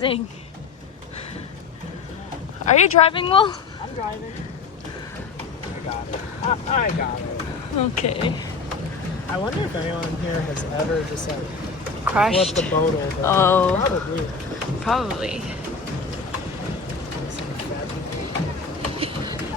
Sing. Are you driving well? I'm driving. I got it. I got it. Okay. I wonder if anyone here has ever just like Crashed? flipped the boat over. Oh. Probably. Probably. Some fat people.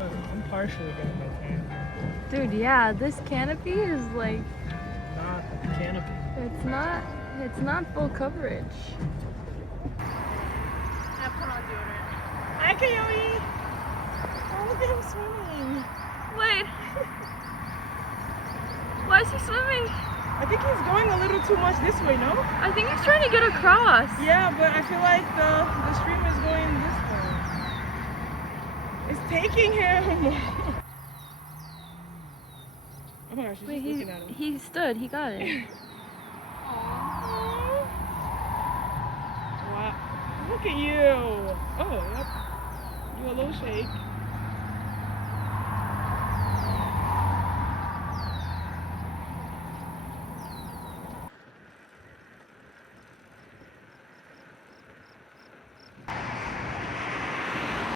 I'm partially getting my tan. Dude, yeah, this canopy is like, Not canopy. it's not full coverage. Hi, Coyote. Oh, look at him swimming. Wait. Why is he swimming? I think he's going a little too much this way, no? I think he's trying to get across. Yeah, but I feel like the stream is going this way. It's taking him. Oh my gosh, she's Wait, just looking at him. he stood. He got it. Wow. Look at you. Oh, yep. Do a little shake.